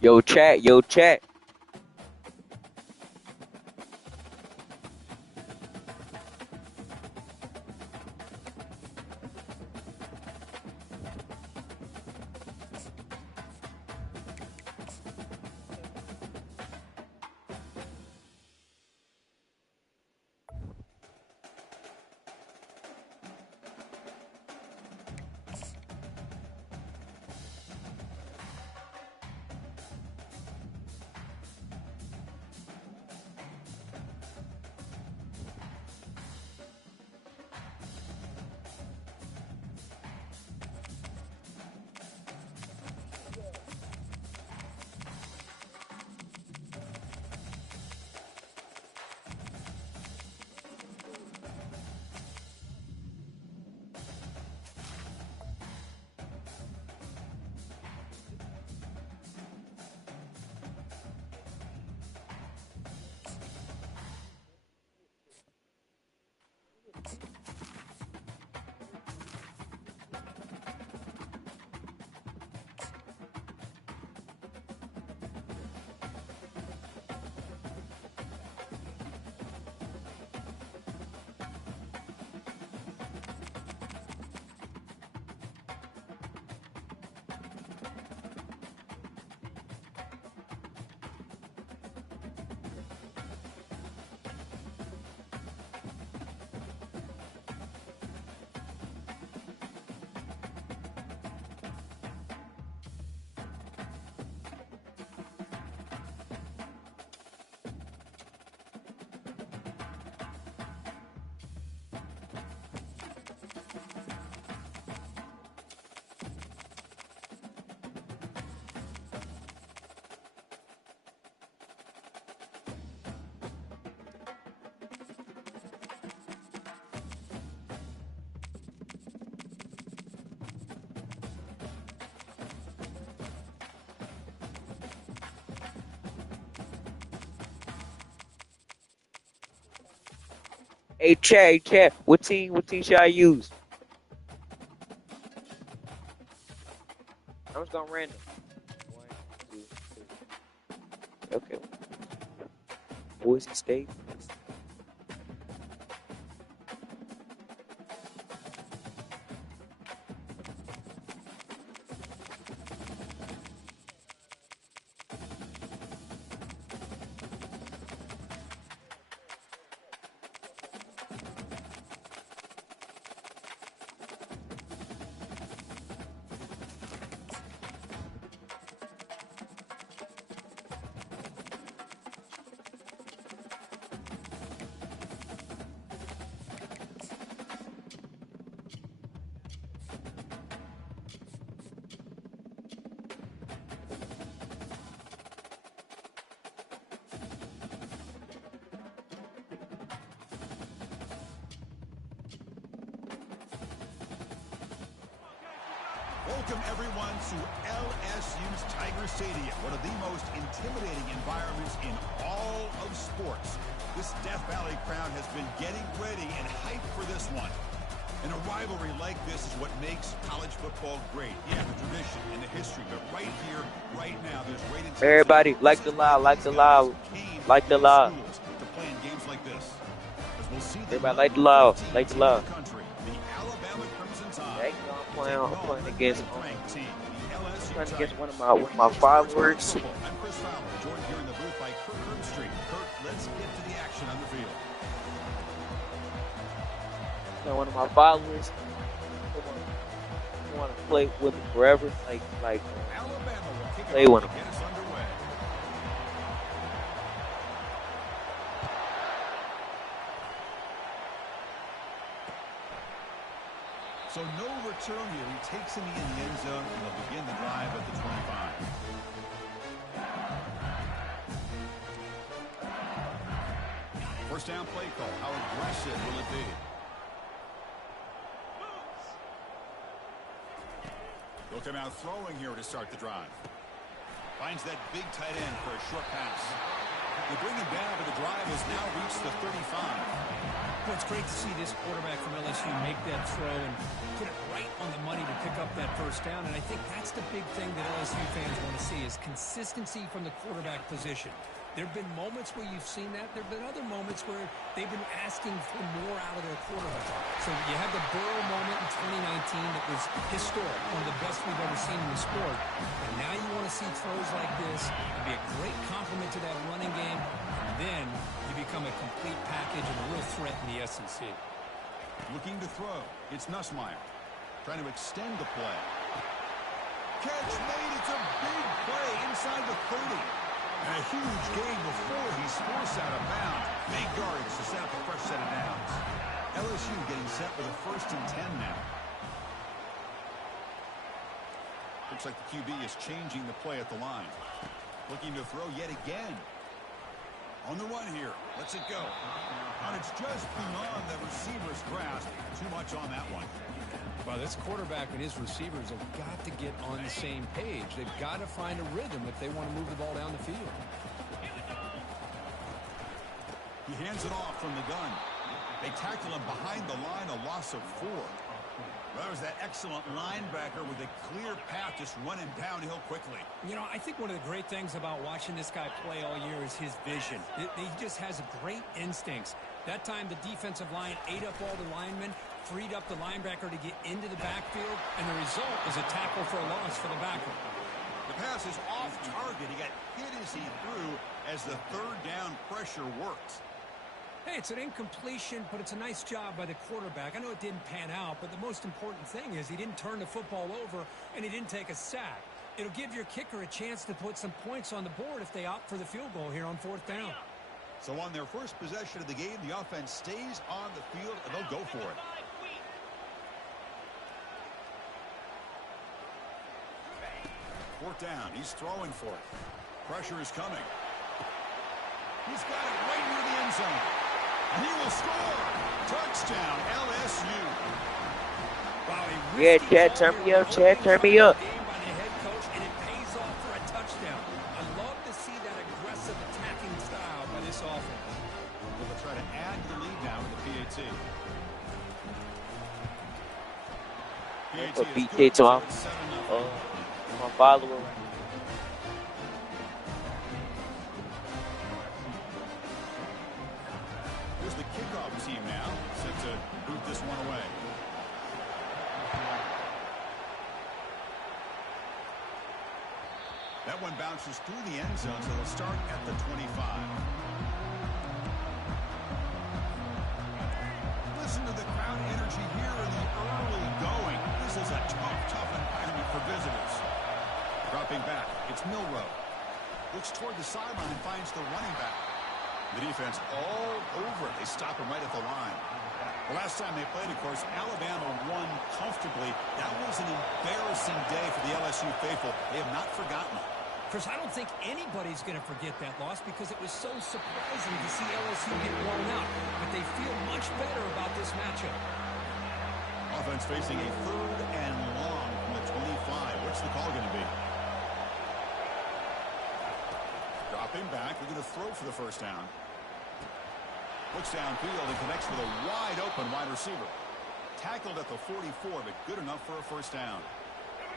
Yo, chat. Yo, chat. Hey, chat. Hey, chat. What team? What team should I use? I'm just going random. One, two, three. Okay. Boise State. Welcome everyone to LSU's Tiger Stadium, one of the most intimidating environments in all of sports. This Death Valley crowd has been getting ready and hyped for this one. And a rivalry like this is what makes college football great. Yeah, the tradition and the history, but right here, right now, there's great intensity. Everybody, like the live, like the live, like the live. To play in games like this. We'll see Everybody, like the live, like the live. The Alabama Crimson Tide. Yeah, I'm playing against one of my followers. I'm Chris Fowler, joined here in the booth by Kurt Herbstreit. Kurt, let's get to the action on the field. One of my followers. I want to play with him forever. Like Alabama will kick play it with off him. to get us underway. So no return here. He takes him in the end zone, and they'll begin the drive at the 25. First down play call. How aggressive will it be? He'll come out throwing here to start the drive. Finds that big tight end for a short pass. They bring him down, but the drive has now reached the 35. Well, it's great to see this quarterback from LSU make that throw and put it right on the money to pick up that first down, and I think that's the big thing that LSU fans want to see is consistency from the quarterback position. There have been moments where you've seen that. There have been other moments where they've been asking for more out of their quarterback. So you had the Burrow moment in 2019 that was historic, one of the best we've ever seen in the sport. And now you want to see throws like this. It'd be a great compliment to that running game. And then you become a complete package and a real threat in the SEC. Looking to throw. It's Nussmeier. Trying to extend the play. Catch made. It's a big play inside the 30. And a huge gain before he's forced out of bounds. Big yards to set up a fresh set of downs. LSU getting set with a 1st and 10 now. Looks like the QB is changing the play at the line. Looking to throw yet again. On the run here. Lets it go. And it's just beyond the receiver's grasp. Too much on that one. Well, this quarterback and his receivers have got to get on the same page. They've got to find a rhythm if they want to move the ball down the field. He hands it off from the gun. They tackle him behind the line, a loss of 4. That was that excellent linebacker with a clear path just running downhill quickly. You know, I think one of the great things about watching this guy play all year is his vision. He just has great instincts. That time the defensive line ate up all the linemen, freed up the linebacker to get into the backfield, and the result is a tackle for a loss for the backer. The pass is off target. He got hit as he threw as the 3rd down pressure works. Hey, it's an incompletion, but it's a nice job by the quarterback. I know it didn't pan out, but the most important thing is he didn't turn the football over, and he didn't take a sack. It'll give your kicker a chance to put some points on the board if they opt for the field goal here on 4th down. So on their first possession of the game, the offense stays on the field, and they'll go for it. Fourth down. He's throwing for it. Pressure is coming. He's got it right near the end zone. And he will score. Touchdown, LSU. Wow, yeah, Chad, turn me up, Chad, turn me up. By the head coach, and it pays off for a touchdown. I love to see that aggressive attacking style by this offense. They'll try to add the lead now with the PAT. Put BK to him. My follower. Here's the kickoff team now, set to boot this one away. That one bounces through the end zone, so they'll start at the 25. Listen to the crowd energy here in the early going. This is a tough environment for visitors. Dropping back, it's Milrow. Looks toward the sideline and finds the running back. The defense all over it. They stop him right at the line. The last time they played, of course, Alabama won comfortably. That was an embarrassing day for the LSU faithful. They have not forgotten it. Chris, I don't think anybody's going to forget that loss because it was so surprising to see LSU get blown out. But they feel much better about this matchup. Offense facing a 3rd and long from the 25. What's the call going to be? Dropping back. They're going to throw for the first down. Looks downfield and connects with a wide-open wide receiver. Tackled at the 44, but good enough for a first down.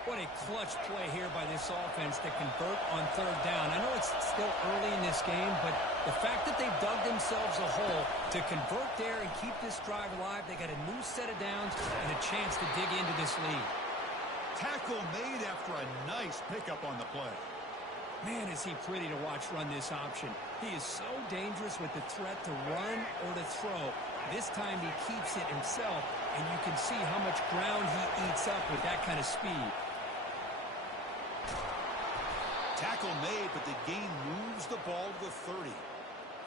What a clutch play here by this offense to convert on 3rd down. I know it's still early in this game, but the fact that they've dug themselves a hole to convert there and keep this drive alive, they got a new set of downs and a chance to dig into this lead. Tackle made after a nice pickup on the play. Man, is he pretty to watch run this option. He is so dangerous with the threat to run or to throw. This time he keeps it himself, and you can see how much ground he eats up with that kind of speed. Tackle made, but the gain moves the ball to the 30.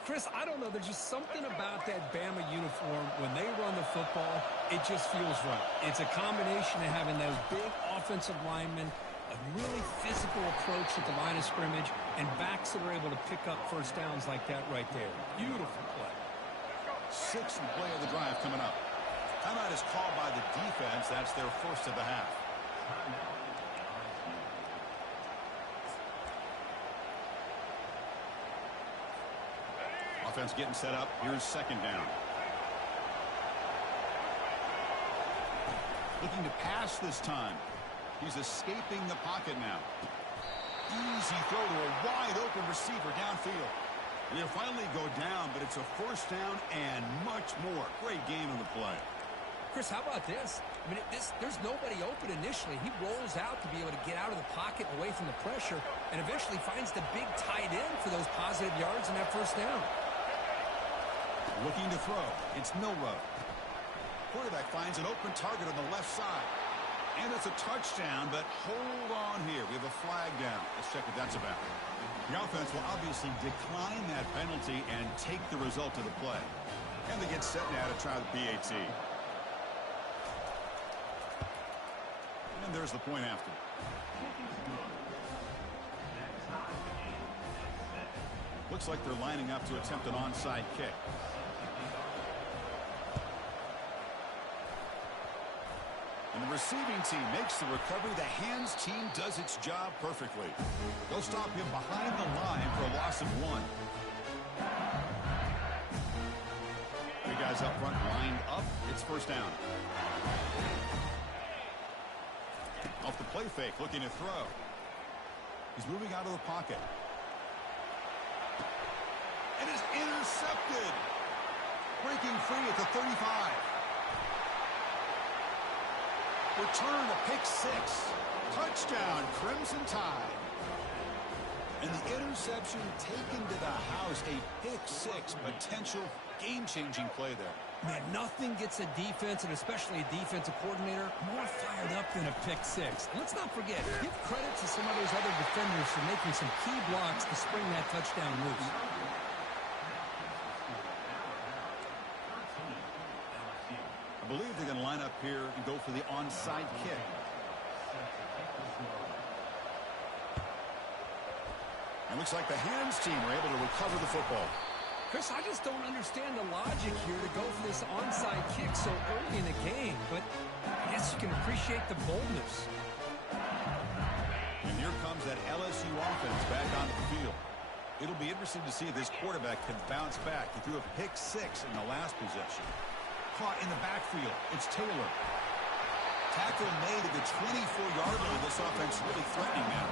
Chris, I don't know. There's just something about that Bama uniform. When they run the football, it just feels right. It's a combination of having those big offensive linemen, a really physical approach at the line of scrimmage, and backs that are able to pick up first downs like that right there. Beautiful play. 6th play of the drive coming up. Timeout is called by the defense. That's their first of the half. Offense getting set up. Here's 2nd down. Looking to pass this time. He's escaping the pocket now. Easy throw to a wide-open receiver downfield. They'll finally go down, but it's a first down and much more. Great game on the play. Chris, how about this? I mean, there's nobody open initially. He rolls out to be able to get out of the pocket away from the pressure and eventually finds the big tight end for those positive yards in that first down. Looking to throw. It's Milrow. Quarterback finds an open target on the left side. And it's a touchdown, but hold on here. We have a flag down. Let's check what that's about. The offense will obviously decline that penalty and take the result of the play. And they get set now to try the PAT. And there's the point after. Looks like they're lining up to attempt an onside kick. And the receiving team makes the recovery. The hands team does its job perfectly. They'll stop him behind the line for a loss of 1. Three guys up front lined up. It's first down. Off the play fake, looking to throw. He's moving out of the pocket. And is intercepted. Breaking free at the 35. Return to pick 6. Touchdown, Crimson Tide. And the interception taken to the house. A pick 6. Potential game-changing play there. Man, nothing gets a defense, and especially a defensive coordinator, more fired up than a pick 6. And let's not forget, give credit to some of those other defenders for making some key blocks to spring that touchdown loose. I believe they're going to line up here and go for the onside kick. It looks like the hands team are able to recover the football. Chris, I just don't understand the logic here to go for this onside kick so early in the game, but I guess you can appreciate the boldness. And here comes that LSU offense back onto the field. It'll be interesting to see if this quarterback can bounce back. He threw a pick 6 in the last possession. Caught in the backfield. It's Taylor. Tackle made at the 24-yard line. This offense really threatening now.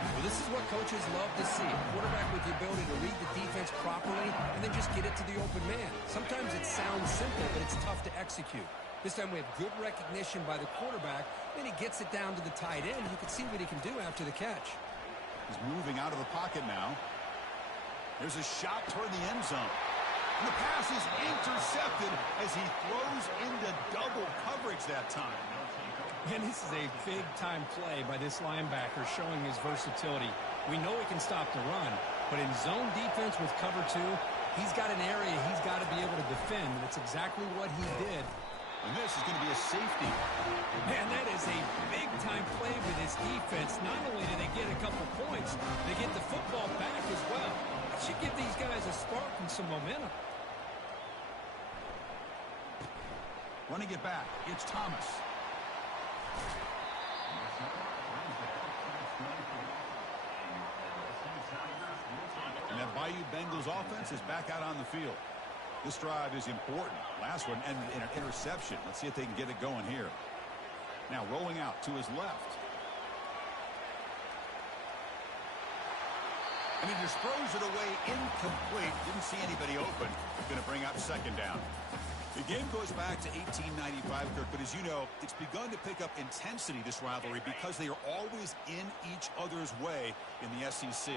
Well, this is what coaches love to see. A quarterback with the ability to read the defense properly and then just get it to the open man. Sometimes it sounds simple, but it's tough to execute. This time we have good recognition by the quarterback. Then he gets it down to the tight end. You can see what he can do after the catch. He's moving out of the pocket now. There's a shot toward the end zone. And the pass is intercepted as he throws into double coverage that time. And this is a big-time play by this linebacker showing his versatility. We know he can stop the run, but in zone defense with cover 2, he's got an area he's got to be able to defend, and it's exactly what he did. And this is going to be a safety. Man, that is a big-time play with this defense. Not only do they get a couple points, they get the football back as well. It should give these guys a spark and some momentum. Running it back, it's Thomas. And that Bayou Bengals offense is back out on the field. This drive is important. Last one ended in an interception. Let's see if they can get it going here. Now rolling out to his left. And he just throws it away incomplete. Didn't see anybody open. Going to bring up second down. The game goes back to 1895, Kirk, but as you know, it's begun to pick up intensity, this rivalry, because they are always in each other's way in the SEC.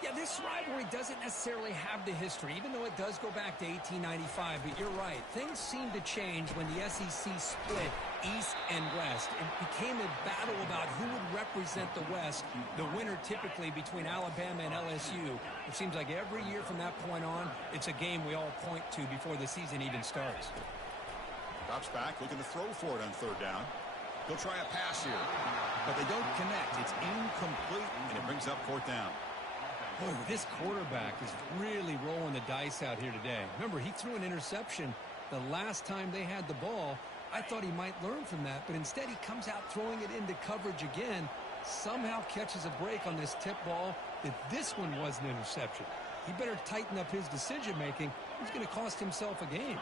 Yeah, this rivalry doesn't necessarily have the history, even though it does go back to 1895. But you're right. Things seem to change when the SEC split East and West. It became a battle about who would represent the West, the winner typically between Alabama and LSU. It seems like every year from that point on, it's a game we all point to before the season even starts. Drops back, looking to throw for it on third down. He'll try a pass here, but they don't connect. It's incomplete, and it brings up fourth down. Boy, this quarterback is really rolling the dice out here today. Remember, he threw an interception the last time they had the ball. I thought he might learn from that, but instead he comes out throwing it into coverage again, somehow catches a break on this tip ball that this one was an interception. He better tighten up his decision-making. He's going to cost himself a game.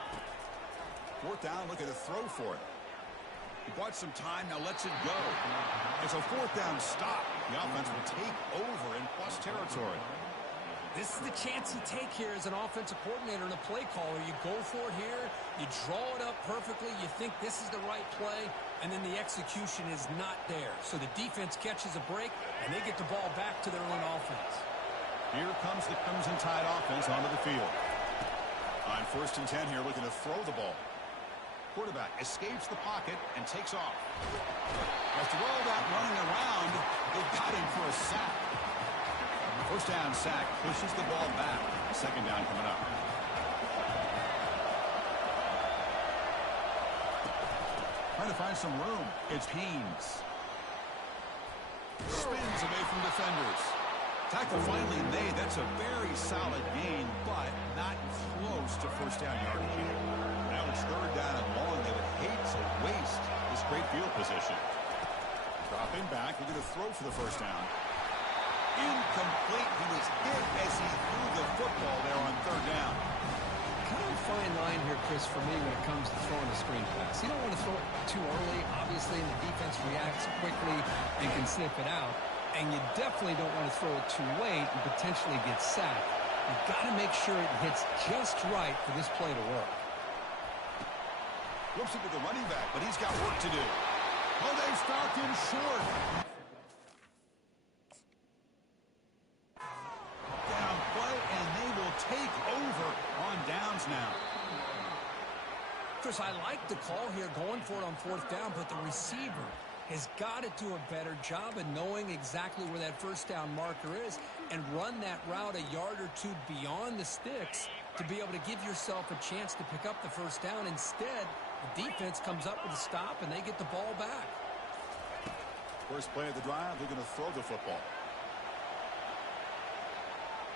Fourth down, looking to throw for it. He bought some time, now lets it go. It's a fourth down stop. The offense will take over in plus territory. This is the chance you take here as an offensive coordinator and a play caller. You go for it here. You draw it up perfectly. You think this is the right play, and then the execution is not there. So the defense catches a break, and they get the ball back to their own offense. Here comes the Crimson Tide offense onto the field. On 1st and 10 here, looking to throw the ball. Quarterback escapes the pocket and takes off. After all that running around, they got him for a sack. First down sack pushes the ball back. Second down coming up. Trying to find some room. It's Haynes. Spins away from defenders. Tackle finally made. That's a very solid gain, but not close to first down yardage here. Now it's third down and long. They would hate to waste this great field position. Dropping back. We're going to throw for the first down. Incomplete. He was hit as he threw the football there on third down. Kind of a fine line here, Chris, for me when it comes to throwing a screen pass. You don't want to throw it too early, obviously, and the defense reacts quickly and can sniff it out. And you definitely don't want to throw it too late and potentially get sacked. You've got to make sure it hits just right for this play to work. Looks it to the running back, but he's got work to do. Oh, they stopped him short. Down play, and they will take over on downs now. Chris, I like the call here going for it on fourth down, but the receiver has got to do a better job of knowing exactly where that first down marker is and run that route a yard or two beyond the sticks to be able to give yourself a chance to pick up the first down. Instead, the defense comes up with a stop, and they get the ball back. First play of the drive, they're going to throw the football.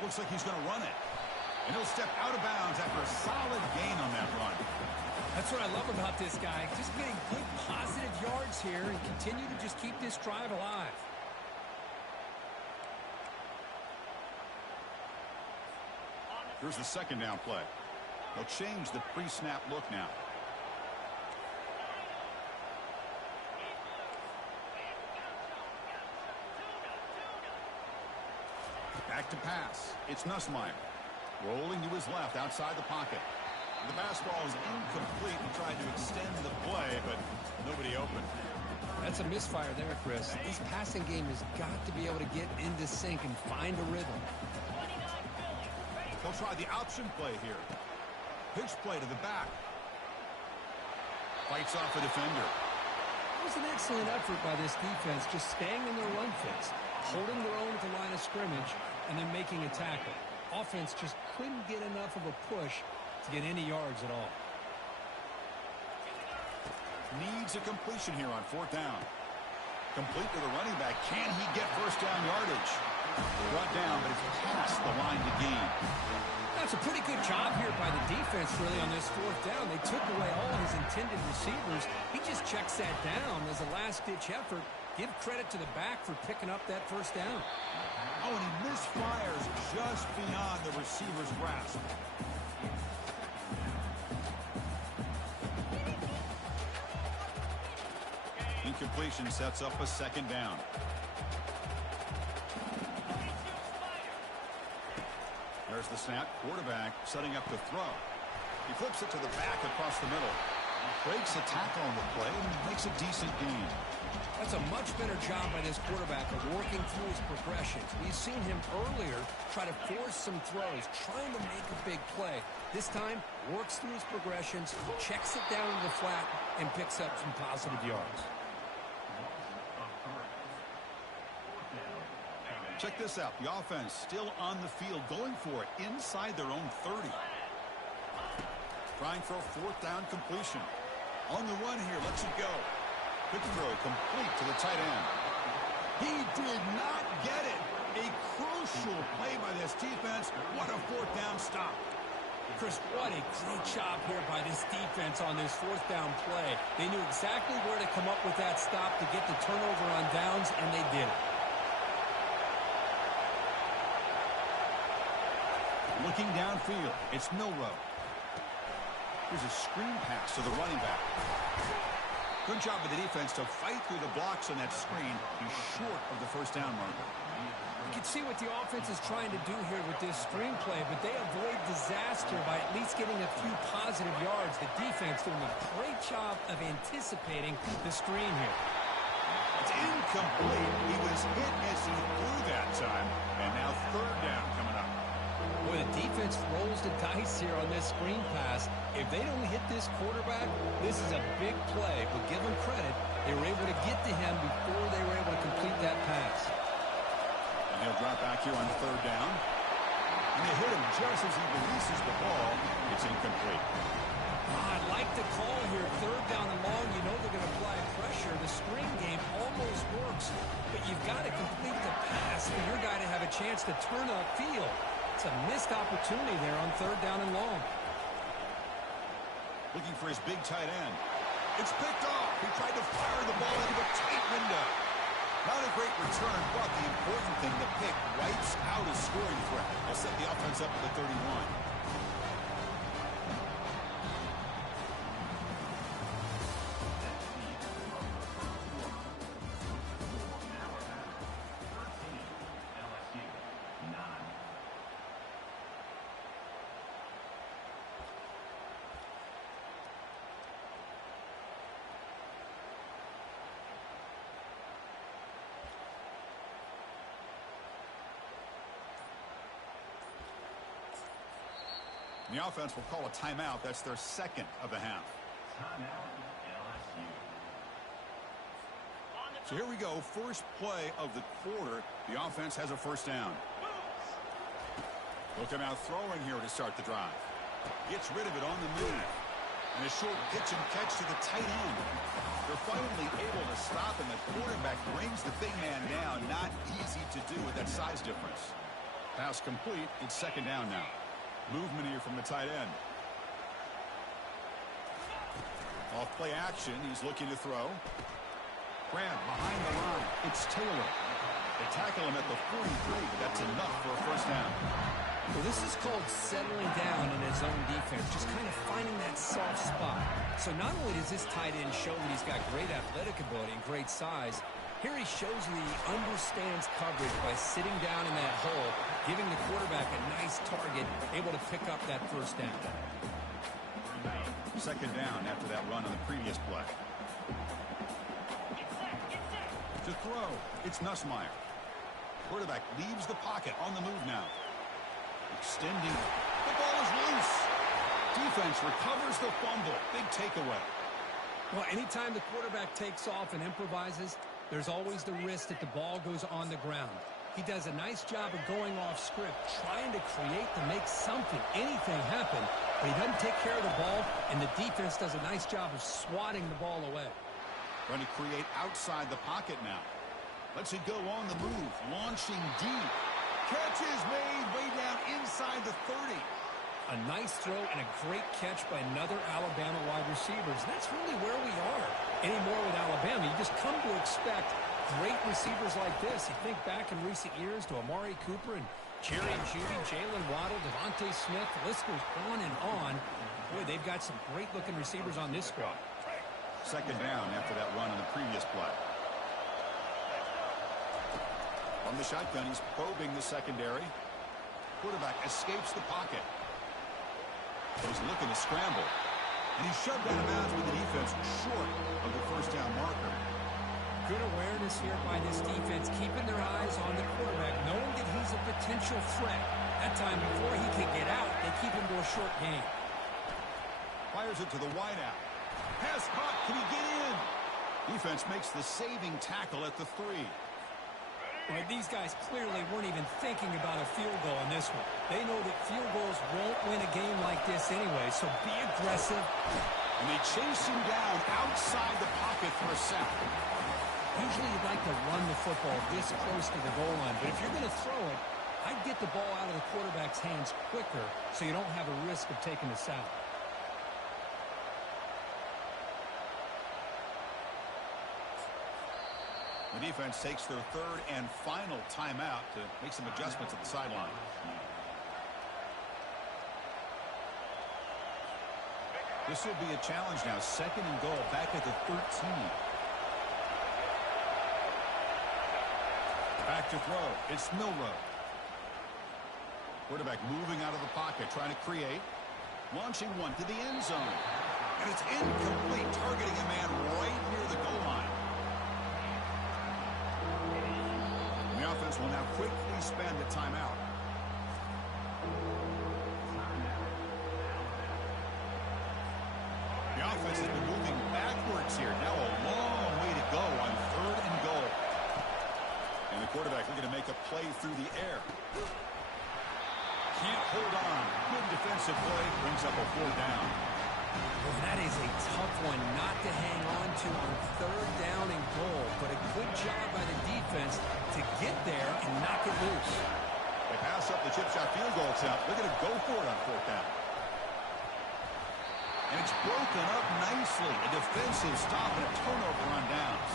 Looks like he's going to run it. And he'll step out of bounds after a solid gain on that run. That's what I love about this guy. Just getting good positive yards here and continue to just keep this drive alive. Here's the second down play. They'll change the pre-snap look now. Back to pass. It's Nussmeier. Rolling to his left outside the pocket. The pass ball is incomplete. He tried to extend the play, but nobody open. That's a misfire there, Chris. This passing game has got to be able to get into sync and find a rhythm. They'll try the option play here. Pitch play to the back. Fights off a defender. It was an excellent effort by this defense, just staying in their run fits, holding their own at the line of scrimmage, and then making a tackle. Offense just couldn't get enough of a push to get any yards at all. Needs a completion here on fourth down. Complete to the running back. Can he get first down yardage? Brought down, but it's past the line to gain. That's a pretty good job here by the defense, really, on this fourth down. They took away all his intended receivers. He just checks that down as a last-ditch effort. Give credit to the back for picking up that first down. Oh, and he misfires just beyond the receiver's grasp. Incompletion sets up a second down. There's the snap. Quarterback setting up to throw. He flips it to the back across the middle. Breaks a tackle on the play and makes a decent gain. That's a much better job by this quarterback of working through his progressions. We've seen him earlier try to force some throws, trying to make a big play. This time, works through his progressions, checks it down to the flat, and picks up some positive yards. Check this out. The offense still on the field, going for it inside their own 30. Trying for a fourth down completion. On the run here, lets it go. Quick throw, complete to the tight end. He did not get it. A crucial play by this defense. What a fourth down stop. Chris, what a great job here by this defense on this fourth down play. They knew exactly where to come up with that stop to get the turnover on downs, and they did it. Looking downfield, it's Milrow. Here's a screen pass to the running back. Good job of the defense to fight through the blocks on that screen. He's short of the first down marker. You can see what the offense is trying to do here with this screenplay, but they avoid disaster by at least getting a few positive yards. The defense doing a great job of anticipating the screen here. It's incomplete. He was hit as he threw that time, and now third down coming up. Boy, the defense rolls the dice here on this screen pass. If they don't hit this quarterback, this is a big play, but give them credit. They were able to get to him before they were able to complete that pass. He'll drop back here on third down. And they hit him just as he releases the ball. It's incomplete. I like the call here. Third down and long. You know they're going to apply pressure. The screen game almost works, but you've got to complete the pass for your guy to have a chance to turn upfield. It's a missed opportunity there on third down and long. Looking for his big tight end. It's picked off. He tried to fire the ball into a tight window. Not a great return, but the important thing, the pick wipes out a scoring threat. They'll set the offense up at the 31. The offense will call a timeout. That's their second of the half. So here we go. First play of the quarter. The offense has a first down. Look him out throwing here to start the drive. Gets rid of it on the move. And a short pitch and catch to the tight end. They're finally able to stop, and the quarterback brings the big man down. Not easy to do with that size difference. Pass complete. It's second down now. Movement here from the tight end. Off play action. He's looking to throw. Grab behind the line. It's Taylor. They tackle him at the 43, but that's enough for a first down. Well, this is called settling down in his own defense, just kind of finding that soft spot. So not only does this tight end show that he's got great athletic ability and great size, here he shows that he understands coverage by sitting down in that hole, giving the quarterback a nice target, able to pick up that first down. Second down after that run on the previous play. To throw, it's Nussmeier. Quarterback leaves the pocket on the move now. Extending. The ball is loose. Defense recovers the fumble. Big takeaway. Well, anytime the quarterback takes off and improvises, there's always the risk that the ball goes on the ground. He does a nice job of going off script, trying to create to make something, anything happen, but he doesn't take care of the ball, and the defense does a nice job of swatting the ball away. Trying to create outside the pocket now. Lets it go on the move, launching deep. Catch is made way down inside the 30. A nice throw and a great catch by another Alabama wide receiver. That's really where we are anymore with Alabama. You just come to expect great receivers like this. You think back in recent years to Amari Cooper and Jerry Jeudy, Jalen Waddle, Devontae Smith. The list goes on and on. Boy, they've got some great-looking receivers on this squad. Second down after that run on the previous play. From the shotgun, he's probing the secondary. Quarterback escapes the pocket. He's looking to scramble. And he's shoved out of bounds with the defense short of the first down marker. Good awareness here by this defense, keeping their eyes on the quarterback, knowing that he's a potential threat. That time before he can get out, they keep him to a short game. Fires it to the wideout. Pass caught. Can he get in? Defense makes the saving tackle at the 3. Well, these guys clearly weren't even thinking about a field goal in this one. They know that field goals won't win a game like this anyway, so be aggressive. And they chase him down outside the pocket for a sack. Usually you'd like to run the football this close to the goal line, but if you're going to throw it, I'd get the ball out of the quarterback's hands quicker so you don't have a risk of taking the sack. The defense takes their third and final timeout to make some adjustments at the sideline. This will be a challenge now. 2nd and goal, back at the 13. Back to throw. It's Milrow. Quarterback moving out of the pocket, trying to create. Launching one to the end zone. And it's incomplete, targeting a man right near the goal line. The offense will now quickly spend the timeout. The offense has been moving backwards here. Now a long way to go on 3rd and goal. And the quarterback looking to make a play through the air. Can't hold on. Good defensive play. Brings up a 4th down. Well, that is a tough one not to hang on to on 3rd down and goal. But a good job by the defense to get there and knock it loose. They pass up the chip shot field goal attempt. They're going to go for it on 4th down. And it's broken up nicely. A defensive stop and a turnover on downs.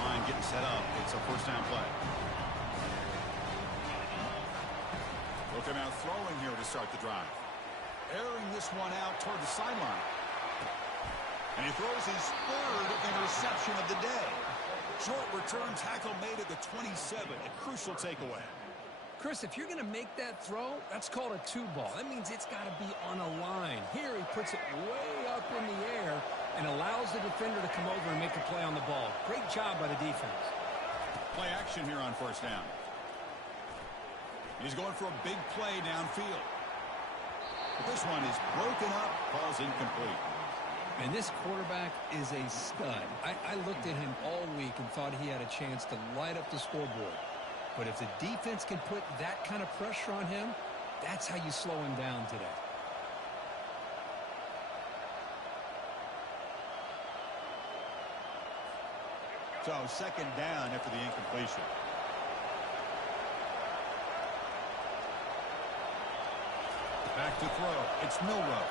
Line getting set up. It's a 1st down play. Looking out throwing here to start the drive. Airing this one out toward the sideline. And he throws his 3rd interception of the day. Short return tackle made at the 27. A crucial takeaway. Chris, if you're going to make that throw, that's called a 2-ball. That means it's got to be on a line. Here he puts it way up in the air and allows the defender to come over and make a play on the ball. Great job by the defense. Play action here on 1st down. He's going for a big play downfield. But this one is broken up, falls incomplete. And this quarterback is a stud. I looked at him all week and thought he had a chance to light up the scoreboard. But if the defense can put that kind of pressure on him, that's how you slow him down today. So 2nd down after the incompletion. Back to throw. It's Milrow.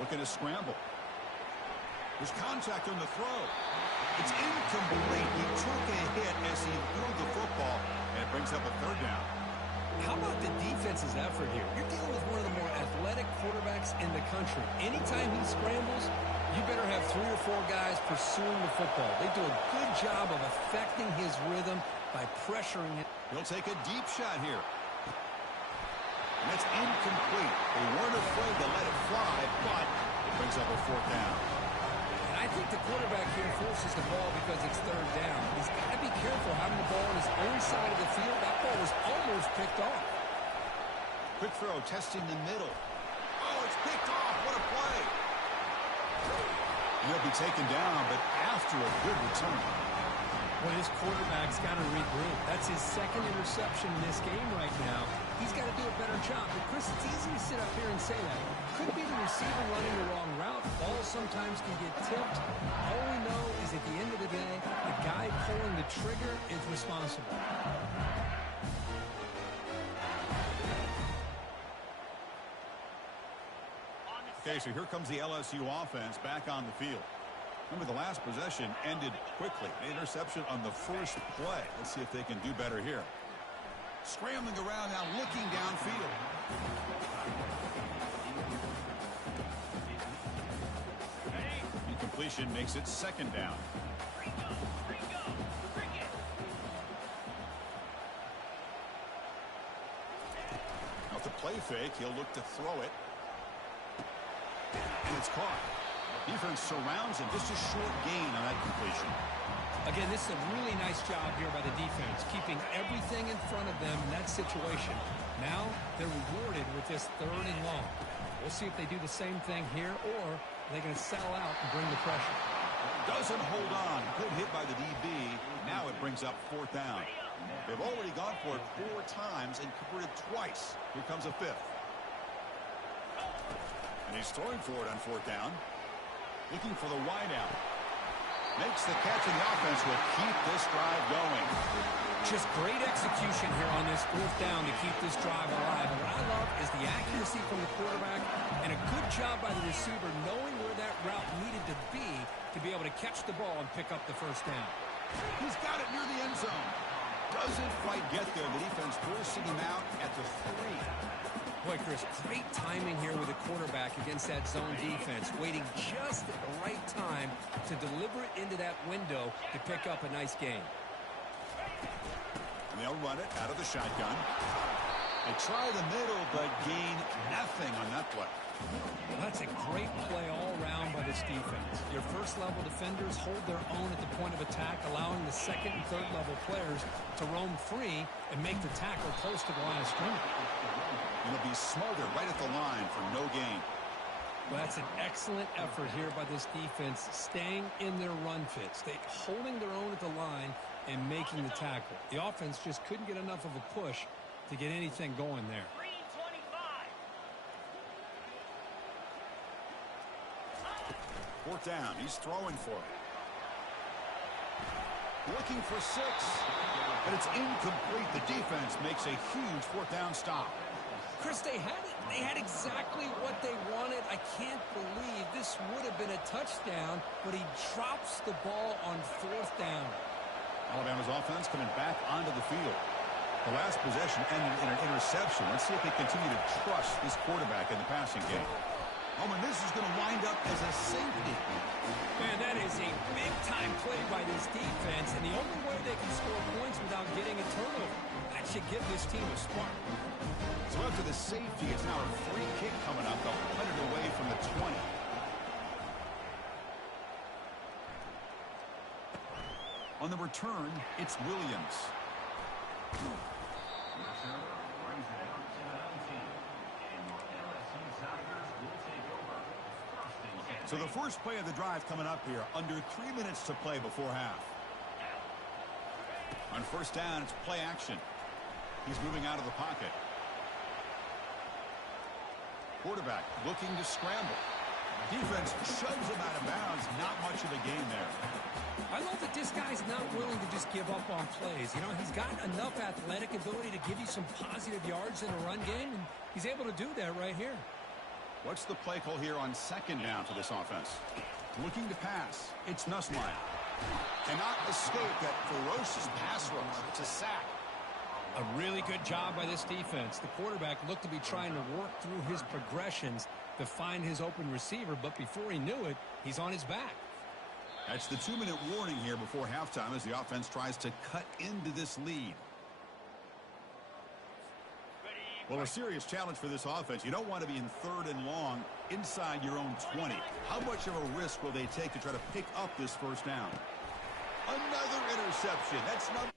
Looking to scramble. There's contact on the throw. It's incomplete. He took a hit as he threw the football, and it brings up a 3rd down. How about the defense's effort here? You're dealing with one of the more athletic quarterbacks in the country. Anytime he scrambles, you better have 3 or 4 guys pursuing the football. They do a good job of affecting his rhythm by pressuring him. He'll take a deep shot here. And that's incomplete. They weren't afraid to let it fly, but it brings up a 4th down. I think the quarterback here forces the ball because it's 3rd down. He's got to be careful having the ball on his own side of the field. That ball was almost picked off. Quick throw, testing the middle. Oh, it's picked off. What a play. He'll be taken down, but after a good return. Well, his quarterback's got to regroup. That's his 2nd interception in this game right now. He's got to do a better job. But, Chris, it's easy to sit up here and say that. Could be the receiver running the wrong route. Balls sometimes can get tipped. All we know is at the end of the day, the guy pulling the trigger is responsible. Okay, so here comes the LSU offense back on the field. Remember, the last possession ended quickly. An interception on the 1st play. Let's see if they can do better here. Scrambling around now, looking downfield. Incompletion makes it 2nd down. Off the play fake, he'll look to throw it. And it's caught. Defense surrounds him. Just a short gain on that completion. Again, this is a really nice job here by the defense, keeping everything in front of them in that situation. Now they're rewarded with this 3rd and long. We'll see if they do the same thing here, or they're going to settle out and bring the pressure. Doesn't hold on. Good hit by the DB. Now it brings up 4th down. They've already gone for it 4 times and converted twice. Here comes a 5th. And he's throwing for it on 4th down. Looking for the wideout. Makes the catch, and the offense will keep this drive going. Just great execution here on this 4th down to keep this drive alive. And what I love is the accuracy from the quarterback and a good job by the receiver knowing where that route needed to be able to catch the ball and pick up the 1st down. He's got it near the end zone. Doesn't quite get there. The defense forcing him out at the 3. Boy, Chris, great timing here with the quarterback against that zone defense, waiting just at the right time to deliver it into that window to pick up a nice gain. And they'll run it out of the shotgun. They try the middle, but gain nothing on that play. Well, that's a great play all around by this defense. Your first-level defenders hold their own at the point of attack, allowing the second and third-level players to roam free and make the tackle close to the line of scrimmage. It'll be smothered right at the line for no gain. Well, that's an excellent effort here by this defense, staying in their run fits. They holding their own at the line and making the tackle. The offense just couldn't get enough of a push to get anything going there. Fourth down. He's throwing for it. Looking for 6. But it's incomplete. The defense makes a huge fourth down stop. Chris, they had it. They had exactly what they wanted. I can't believe this would have been a touchdown, but he drops the ball on fourth down. Alabama's offense coming back onto the field. The last possession ended in an interception. Let's see if they continue to trust this quarterback in the passing game. Oh, and this is going to wind up as a safety. Man, that is a big-time play by this defense, and the only way they can score points without getting a turnover. That should give this team a spark. So after the safety, it's now a free kick coming up. They'll punt it away from the 20. On the return, it's Williams. So the first play of the drive coming up here, under 3 minutes to play before half. On first down, it's play action. He's moving out of the pocket. Quarterback looking to scramble. Defense shoves him out of bounds. Not much of a gain there. I love that this guy's not willing to just give up on plays. You know, he's got enough athletic ability to give you some positive yards in a run game, and he's able to do that right here. What's the play call here on second down for this offense? Looking to pass. It's Nussmeier. Cannot escape that ferocious pass rush. It's a sack. A really good job by this defense. The quarterback looked to be trying to work through his progressions to find his open receiver, but before he knew it, he's on his back. That's the 2-minute warning here before halftime as the offense tries to cut into this lead. Well, a serious challenge for this offense. You don't want to be in third and long inside your own 20. How much of a risk will they take to try to pick up this first down? Another interception. That's number